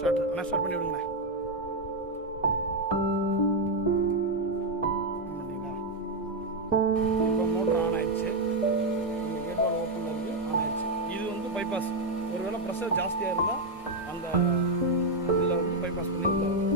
Start பண்ணி விடுங்கண்ணே. இப்போ motor on ஆயிடுச்சு. கேட் வால் ஓப்பனில் இருந்து ஆன் ஆயிடுச்சு. இது வந்து பைபாஸ். ஒருவேளை ப்ரெஷர் ஜாஸ்தியாக இருந்தால் அந்த இதில் வந்து பைபாஸ் பண்ணி விட்டுருவாங்க.